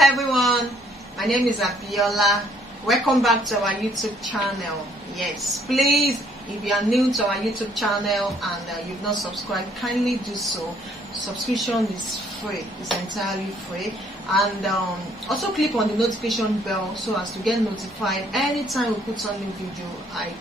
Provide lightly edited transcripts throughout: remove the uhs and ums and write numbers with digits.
everyone, my name is Abiola. Welcome back to our YouTube channel. Yes, please, if you are new to our YouTube channel and you've not subscribed, kindly do so. Subscription is free, it's entirely free, and also click on the notification bell so as to get notified anytime we put on new video. I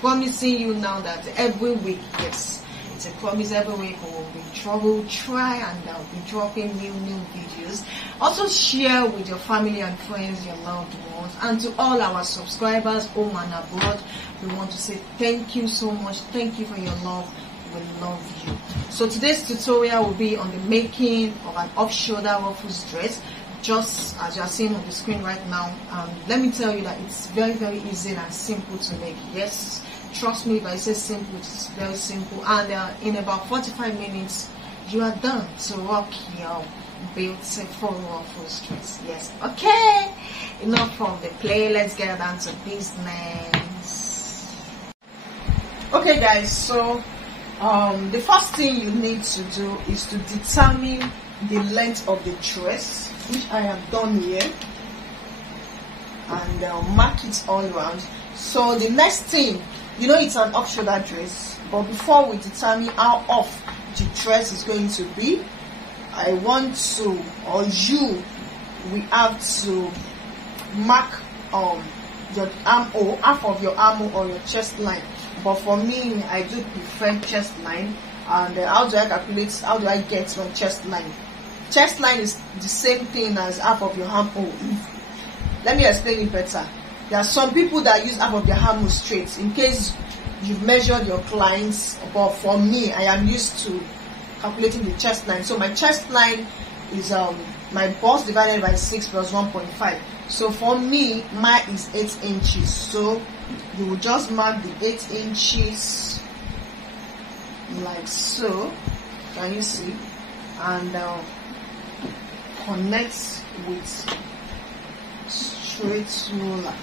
promising you now that every week, yes, it's a promise, every week we'll try and I'll be dropping new videos. Also share with your family and friends, your loved ones, and to all our subscribers home and abroad, we want to say thank you so much. Thank you for your love. We love you. So today's tutorial will be on the making of an off-shoulder ruffled dress, just as you are seeing on the screen right now. Let me tell you that it's very easy and simple to make. Yes, trust me, if I say simple, it's very simple, and in about 45 minutes you are done to rock your beautiful ruffled dress. Yes, okay, enough from the play, let's get down to business. Okay guys, so the first thing you need to do is to determine the length of the dress, which I have done here, and mark it all around. So the next thing, you know, it's an off-shoulder dress, but before we determine how off the dress is going to be, I want to, or you, we have to mark your armhole, half of your armhole or your chest line. But for me, I do prefer chest line. And how do I calculate, how do I get my chest line? Chest line is the same thing as half of your armhole. Let me explain it better. There are some people that use half of their armhole straight, in case you've measured your clients. But for me, I am used to calculating the chest line. So my chest line is my bust divided by 6 plus 1.5. So for me, mine is 8 inches. So you will just mark the 8 inches like so. Can you see? And connect with straight ruler.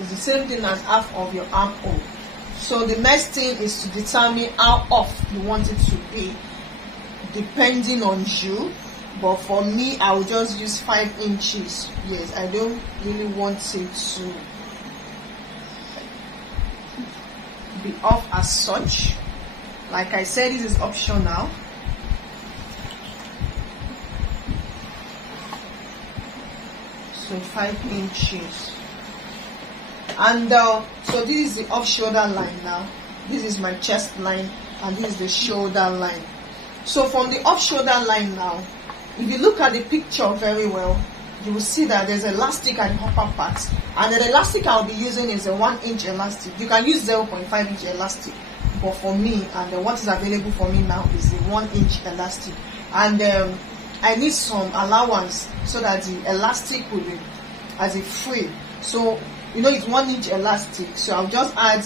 It's the same thing as half of your armhole. So the next thing is to determine how off you want it to be, depending on you. But for me, I will just use 5 inches. Yes, I don't really want it to be off as such. Like I said, this is optional. So 5 inches. And so this is the off-shoulder line now. This is my chest line, and this is the shoulder line. So from the off-shoulder line now, if you look at the picture very well, you will see that there's elastic at the upper part, and the elastic I'll be using is a 1-inch elastic. You can use 0.5-inch elastic, but for me, and what is available for me now is the 1-inch elastic. And I need some allowance so that the elastic will be as a free. So you know, it's 1-inch elastic, so I'll just add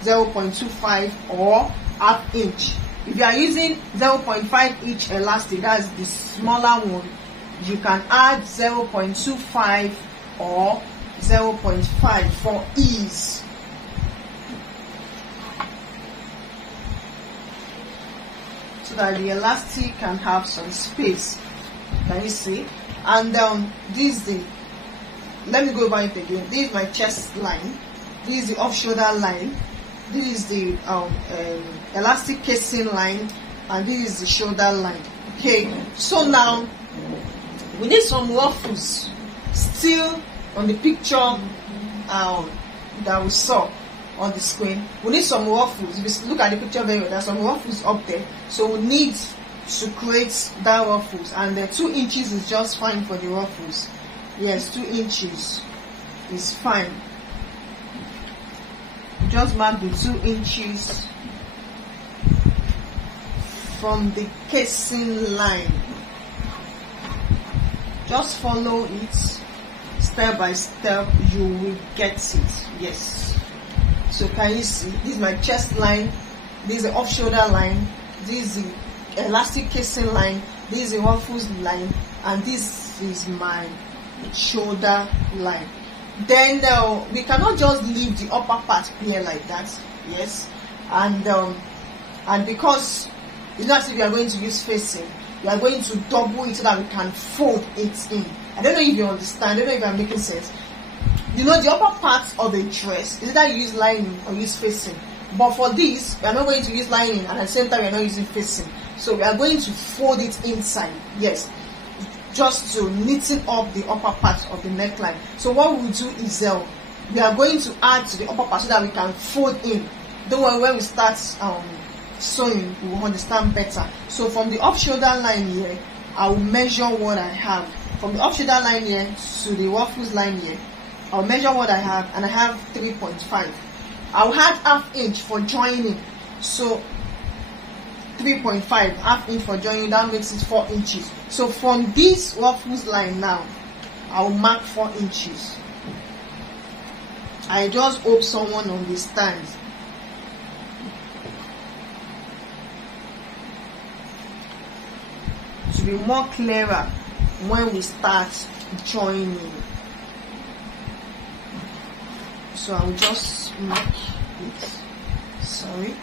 0.25 or ½ inch. If you are using 0.5-inch elastic, that's the smaller one, you can add 0.25 or 0.5 for ease. So that the elastic can have some space. Can you see? And this is the, let me go over it again. This is my chest line. This is the off-shoulder line. This is the elastic casing line, and this is the shoulder line. Okay, so now we need some ruffles. Still on the picture that we saw on the screen, we need some ruffles. If you look at the picture very well, there's some ruffles up there. So we need to create that ruffles, and 2 inches is just fine for the ruffles. Yes, 2 inches is fine. Just mark the 2 inches from the casing line. Just follow it step by step, you will get it. Yes. So can you see? This is my chest line, this is the off-shoulder line, this is the elastic casing line, this is the ruffles line, and this is my shoulder line. Then we cannot just leave the upper part clear like that. Yes, and because It's not as if you are going to use facing. You are going to double it so that we can fold it in. I don't know if you understand. I don't know if I'm making sense. You know, the upper part of a dress is either you use lining or use facing. But for this, we are not going to use lining, and at the same time we are not using facing. So we are going to fold it inside. Yes, just to knitting up the upper part of the neckline. So what we will do is we are going to add to the upper part so that we can fold in. Don't worry, when we start sewing, we will understand better. So from the off shoulder line here, I will measure what I have. From the off shoulder line here to the ruffles line here, I'll measure what I have, and I have 3.5. I'll add ½ inch for joining. So 3.5, ½ inch for joining, that makes it 4 inches. So from this ruffles line now, I'll mark 4 inches. I just hope someone understands. To be more clearer when we start joining. So I'll just mark it. Sorry.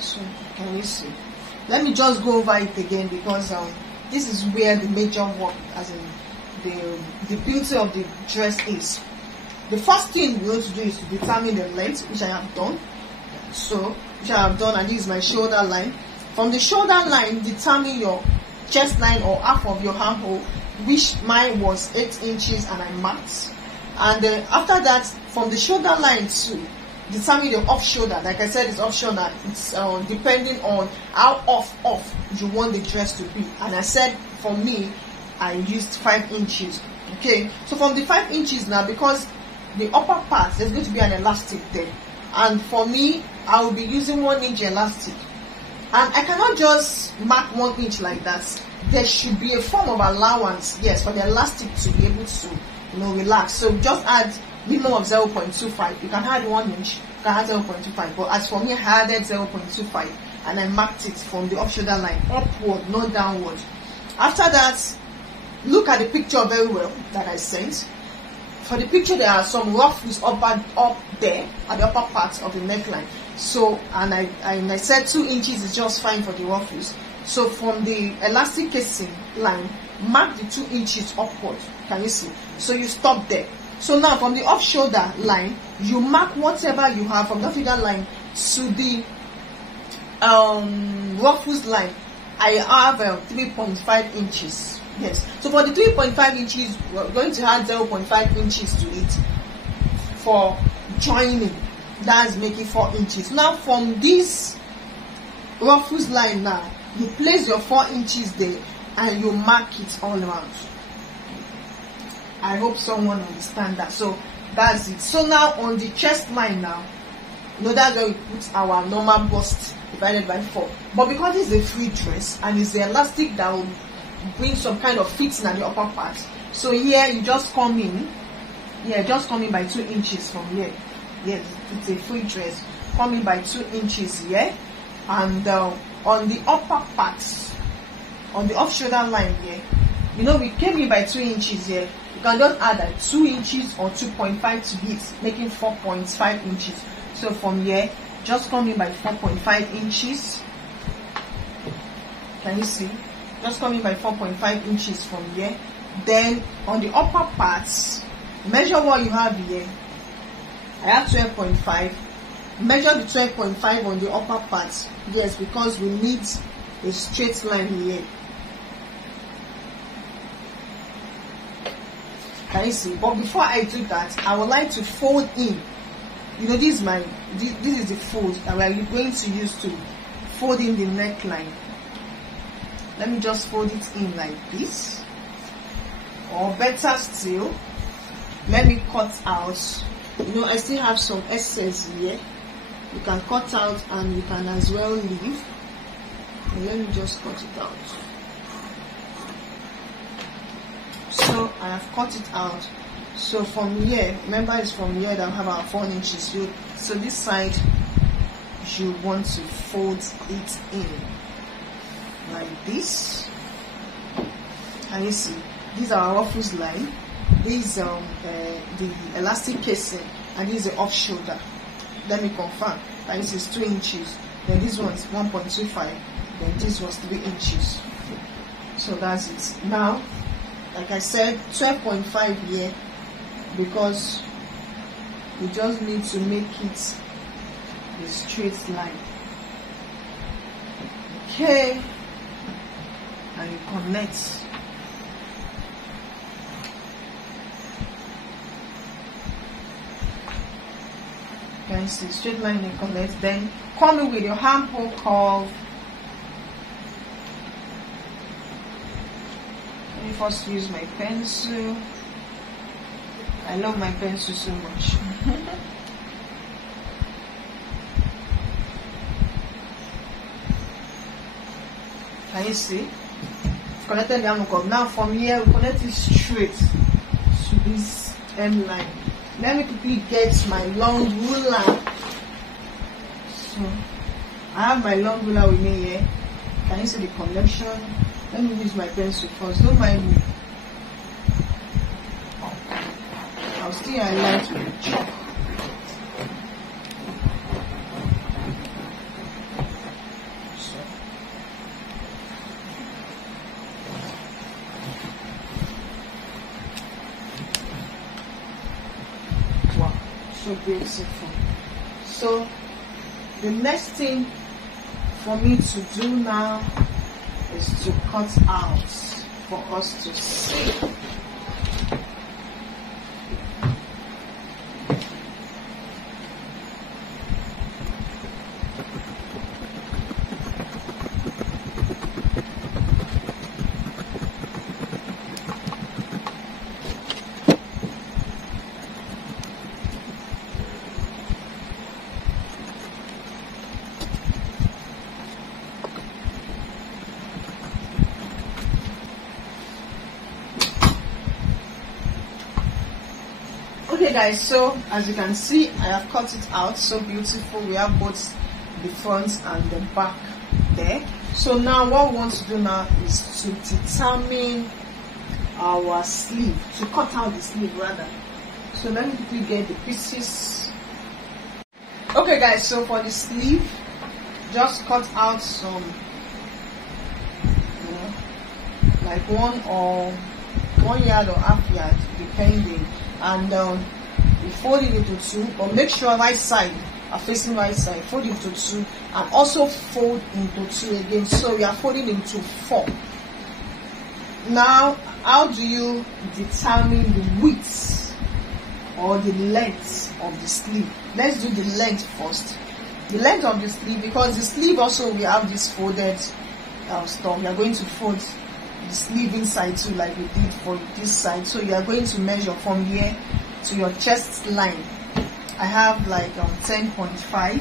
So can you see? Let me just go over it again, because this is where the major work, as in the beauty of the dress is. The first thing we want to do is to determine the length, which I have done. So, and this is my shoulder line. From the shoulder line, determine your chest line or half of your armhole, which mine was 8 inches and I marked. And after that, from the shoulder line to determine the off shoulder. Like I said, it's off shoulder. It's depending on how off you want the dress to be. And I said, for me, I used 5 inches. Okay, so from the 5 inches now, because the upper part, there's going to be an elastic there, and for me, I will be using 1 inch elastic, and I cannot just mark 1 inch like that. There should be a form of allowance, yes, for the elastic to be able to, relax. So just add minimum of 0.25. You can add 1 inch, you can add 0.25, but as for me, I added 0.25, and I marked it from the off shoulder line upward, not downward. After that, look at the picture very well that I sent. For the picture, there are some ruffles up there at the upper part of the neckline. So, and I said 2 inches is just fine for the ruffles. So from the elastic casing line, mark the 2 inches upward. Can you see? So you stop there. So now from the off shoulder line, you mark whatever you have from the off shoulder line to the ruffles line. I have 3.5 inches. Yes. So for the 3.5 inches, we're going to add 0.5 inches to it for joining. That's making 4 inches. Now from this ruffles line now, you place your 4 inches there and you mark it all around. I hope someone understands that. So that's it. So now on the chest line now, that's where we put our normal bust divided by 4. But because it's a free dress and it's the elastic that will bring some kind of fitting at the upper part, so here you just come in, by 2 inches from here. Yes, it's a free dress. Come in by 2 inches here, and on the upper part, on the off shoulder line here, we came in by 2 inches here. You can just add like 2 inches or 2.5 to it, making 4.5 inches. So from here, just come in by 4.5 inches. Can you see? Just come in by 4.5 inches from here. Then on the upper parts, measure what you have here. I have 12.5. Measure the 12.5 on the upper parts. Yes, because we need a straight line here. Can you see? But before I do that, I would like to fold in. This is the fold that we are going to use to fold in the neckline. Let me just fold it in like this, or better still, let me cut out. I still have some excess here. You can cut out and you can as well leave. Let me just cut it out. So I have cut it out. So from here, remember it's from here that we have our 4 inches. So this side, you want to fold it in like this. Can you see? These are our ruffles line. this the elastic casing, and this is the off shoulder. Let me confirm that this is 2 inches, then this one's 1.25, then this was 3 inches. So that's it. Now, like I said, 12.5 here, because we just need to make it a straight line. Okay, and you connect. Can you see straight line and connect? Then come in with your armhole curve. Let me first use my pencil. I love my pencil so much. Can you see? Connected the armhole curve. Now from here we connect it straight to this end line. Let me quickly get my long ruler. So I have my long ruler with me here. Can you see the connection? Let me use my pencil first. Don't mind me. I'll still highlight with the chalk. So beautiful. So the next thing for me to do now is to cut out for us to see. Okay guys, so as you can see, I have cut it out. So beautiful. We have both the front and the back there. So now what we want to do now is to determine our sleeve, to cut out the sleeve rather. So let me quickly get the pieces. Okay guys, so for the sleeve, just cut out some, like 1 yard or half yard depending, and you fold it into 2, but make sure right side are facing right side. Fold into 2 and also fold into 2 again, so we are folding into 4. Now how do you determine the width or the length of the sleeve? Let's do the length first. The length of the sleeve, because the sleeve also we have this folded stuff. We are going to fold the sleeve inside too, like we did for this side. So you are going to measure from here to your chest line. I have like 10.5.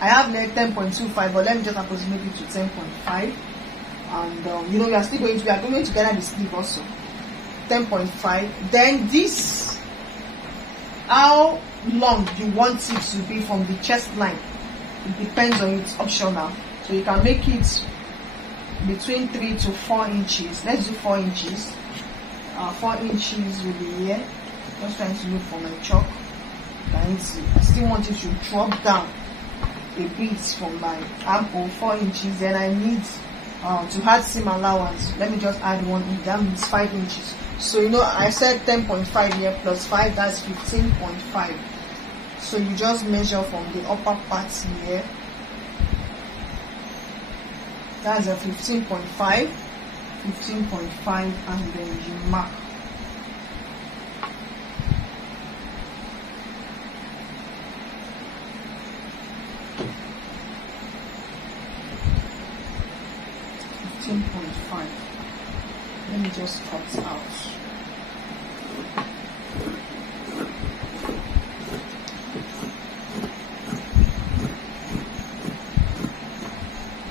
I have like 10.25, but let me just approximate it to 10.5. And we are still going to gather the sleeve also. 10.5. Then this, how long you want it to be from the chest line, it depends on, it's optional. So you can make it between 3 to 4 inches. Let's do 4 inches. 4 inches will be here. Just trying to look for my chalk. Can you see? I still want it to drop down a bit from my armhole. 4 inches. Then I need to add seam allowance. Let me just add 1 inch. That means 5 inches. So I said 10.5 here plus 5, that's 15.5. So you just measure from the upper part here. That's a 15.5, and then you mark. Let me just cut out.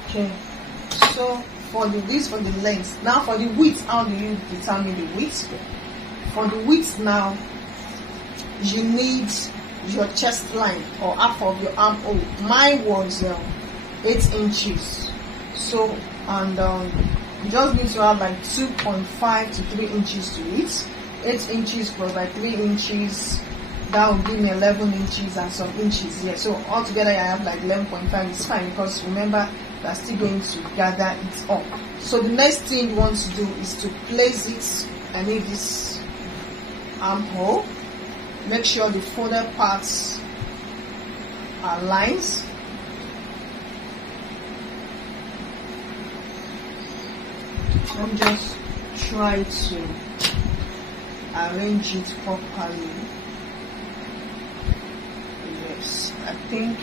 Okay. So for the length. Now for the width, how do you determine the width? For the width now, you need your chest line or half of your armhole. Mine was 8 inches. So you just need to have like 2.5 to 3 inches to it. 8 inches plus by 3 inches, that will give me 11 inches and some inches here. So altogether I have like 11.5. It's fine because remember we are still going to gather it up. So the next thing you want to do is to place it, I need this armhole. Make sure the folded parts are lines. I'm just try to arrange it properly. Yes, I think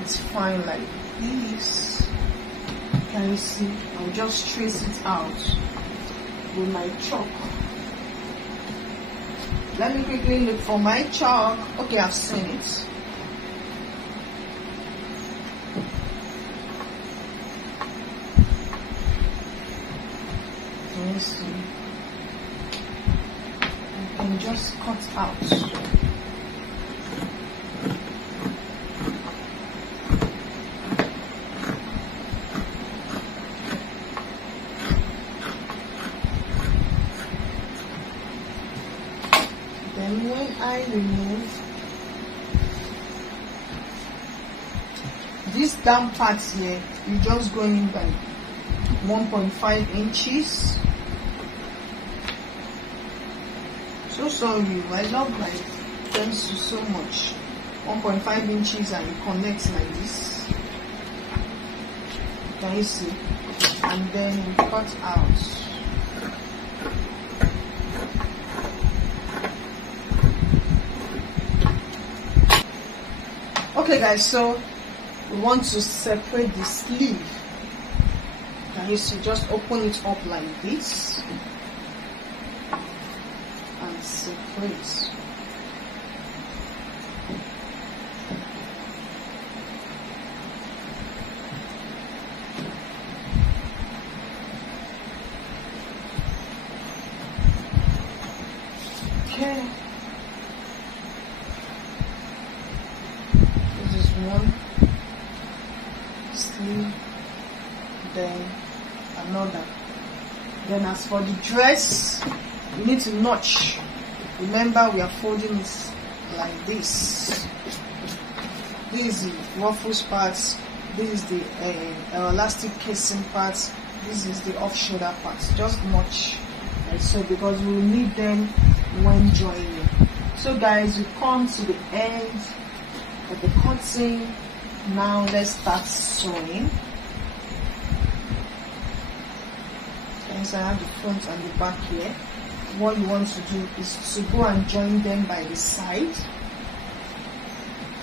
it's fine like this. Can you see? I'll just trace it out with my chalk. Let me quickly look for my chalk. Okay, I've seen it. Can you see? I can just cut out. Then when I remove this down part here, you just go in by 1.5 inches. So sorry, I love my pencil so much. 1.5 inches and you connect like this. Can you see? And then you cut out. Okay guys, so we want to separate the sleeve. Can you see? Just open it up like this and separate. Okay. One sleeve, then another. Then as for the dress, you need to notch. Remember, we are folding it like this. This is the ruffles part, this is the elastic casing part, this is the off shoulder part. Just notch like so, because we will need them when joining. So guys, we come to the end of the cutting. Now let's start sewing. And so I have the front and the back here. What you want to do is to go and join them by the side.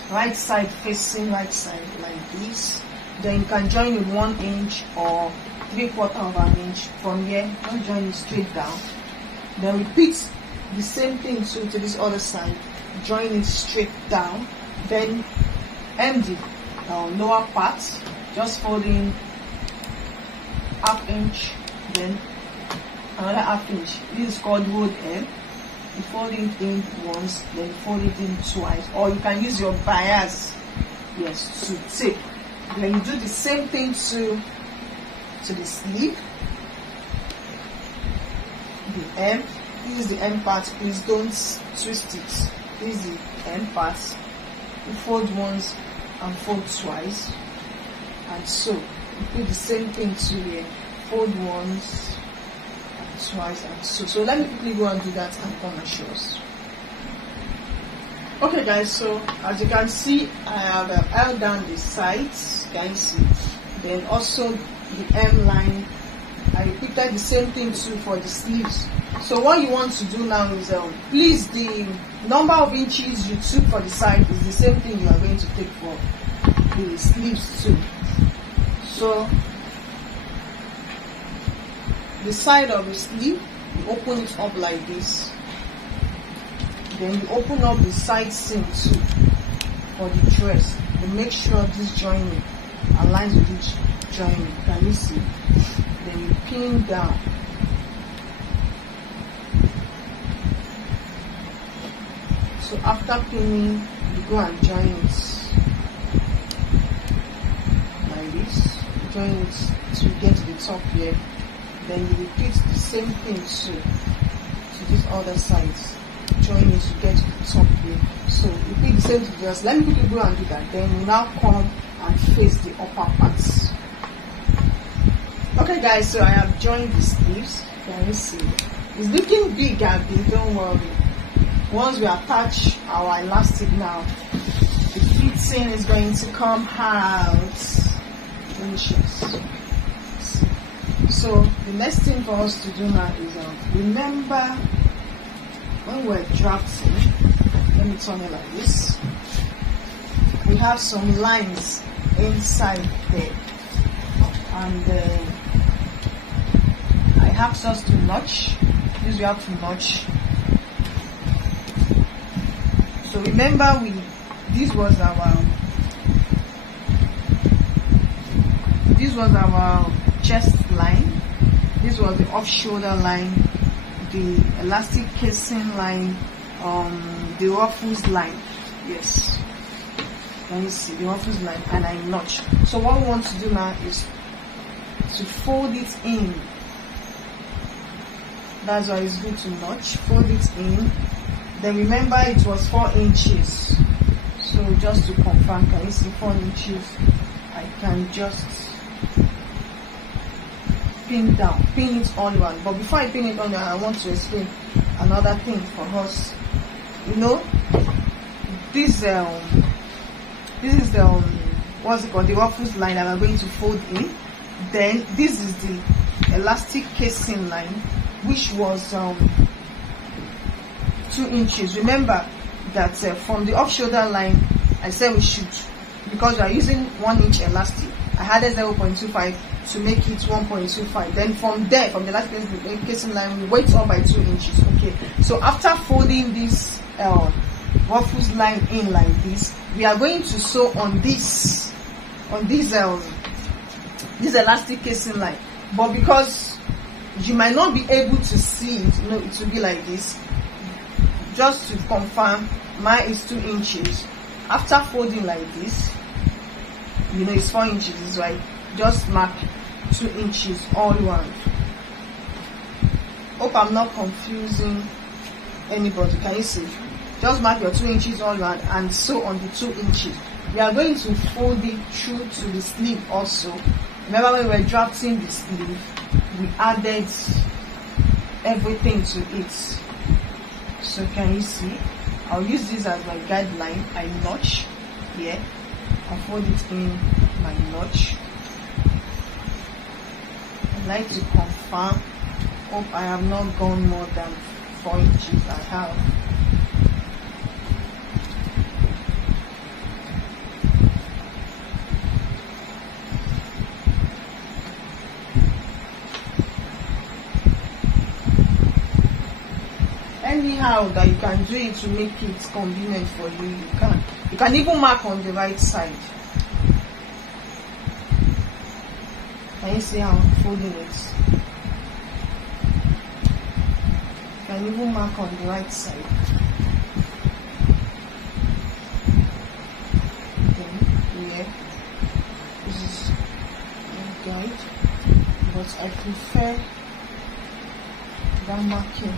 Right side facing right side like this. Then you can join with 1 inch or 3/4 of an inch from here. Don't join it straight down. Then repeat the same thing to this other side. Join it straight down. Then end the lower part, just folding 1/2 inch, then another 1/2 inch. This is called rolled hem. You fold it in once, then you fold it in twice, or you can use your bias, yes, to tape. Then you do the same thing to the sleeve, the hem. This is the hem part. Please don't twist it. This is the hem part. You fold once and fold twice, and so you do the same thing to here. Fold once and twice, and so let me quickly go and do that and come and show us. Okay guys, so as you can see, I have held down the sides. Can you see? Then also the hem line, I repeated the same thing too for the sleeves. So what you want to do now is please, the number of inches you took for the side is the same thing you are going to take for the sleeves too. So the side of the sleeve, you open it up like this. Then you open up the side seam too for the dress. You make sure this joining aligns with each joining. Can you see? Then you pin down. So after pinning, you go and join it like this. Join it to get to the top here. Then you repeat the same thing to the this other side, join it to get to the top here. So repeat the same thing. Just let me quickly go and do that. Then we now come and face the upper parts. Okay guys, so I have joined the sleeves. Can you see? It's looking big and big, don't worry. Once we attach our elastic now, the fitting is going to come out. Delicious. So the next thing for us to do now is remember when we're drafting, let me turn it like this, we have some lines inside there, and I have us to notch. This we have to notch. So remember, this was our chest line, this was the off shoulder line, the elastic casing line, the ruffles line. Yes, can you see the ruffles line? And I notch. So what we want to do now is to fold it in. That's why it's good to notch. Fold it in. Then remember it was 4 inches. So just to confirm, can you see 4 inches? I can just pin it all around. But before I pin it on, I want to explain another thing for us. You know, this is the what's it called, the ruffles line that I'm going to fold in. Then this is the elastic casing line, which was 2 inches. Remember that from the off shoulder line, I said we should, because we are using 1 inch elastic, I added 0.25 to make it 1.25. Then from there, from the elastic casing line, we wait up by 2 inches. Okay, so after folding this ruffles line in like this, we are going to sew on this elastic casing line. But because you might not be able to see it, you know, it will be like this. Just to confirm, mine is 2 inches. After folding like this, you know, it's 4 inches, is right. Just mark 2 inches all around. Hope I'm not confusing anybody. Can you see? Just mark your 2 inches all around and sew on the 2 inches. We are going to fold it through to the sleeve also. Remember when we were drafting the sleeve, we added everything to it. So can you see? I'll use this as my guideline. I notch here. I'll fold it in my notch. I like to confirm. Hope I have not gone more than 4 inches. I have. Anyhow that you can do it to make it convenient for you, you can even mark on the right side. Can you see how I'm folding it? You can even mark on the right side. Then here, this is my guide, but I prefer that marking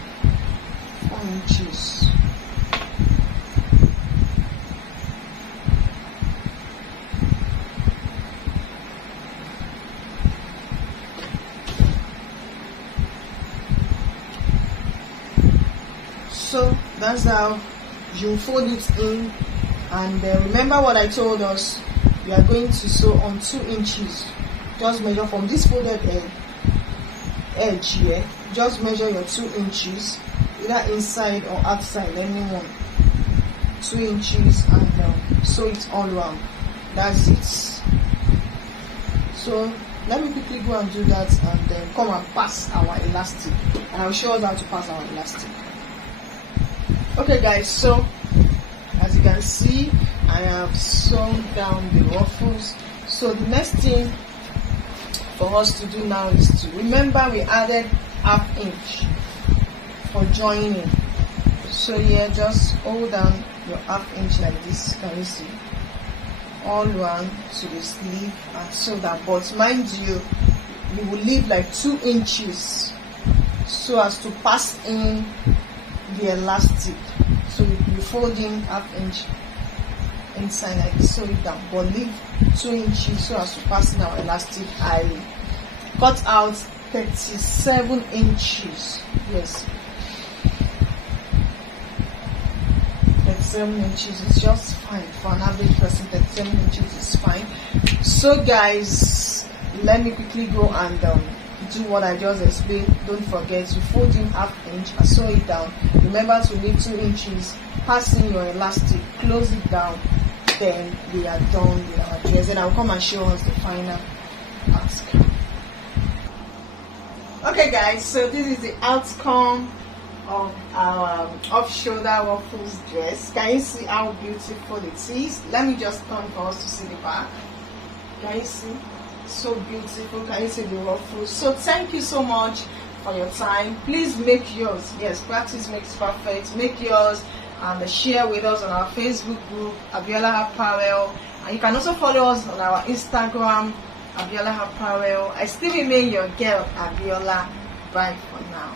4 inches. So that's how you fold it in, and remember what I told us, we are going to sew on 2 inches. Just measure from this folded edge here, just measure your 2 inches, either inside or outside, anyone. 2 inches, and sew it all around. That's it. So let me quickly go and do that, and then come and pass our elastic, and I'll show us how to pass our elastic. Okay guys, so as you can see, I have sewn down the ruffles. So the next thing for us to do now is to remember we added 1/2 inch for joining. So here, just hold down your 1/2 inch like this. Can you see? All around to the sleeve, and so that, but mind you, you will leave like 2 inches so as to pass in the elastic. So you fold in ½ inch inside, like sew it down, but leave 2 inches so as to fasten our elastic. I cut out 37 inches. Yes, 37 inches is just fine for an average person. 37 inches is fine. So guys, let me quickly go and do what I just explained. Don't forget to fold in ½ inch and sew it down. Remember to leave 2 inches, fasten your elastic, close it down. Then we are done with our dress, and I'll come and show us the final outcome. Okay guys, so this is the outcome of our off-shoulder ruffles dress. Can you see how beautiful it is? Let me just turn for us to see the back. Can you see? So beautiful. Can you see the ruffles? So thank you so much for your time. Please make yours. Yes, practice makes perfect. Make yours and share with us on our Facebook group, Abiola Apparel. And you can also follow us on our Instagram, Abiola Apparel. I still remain your girl, Abiola. Bye for now.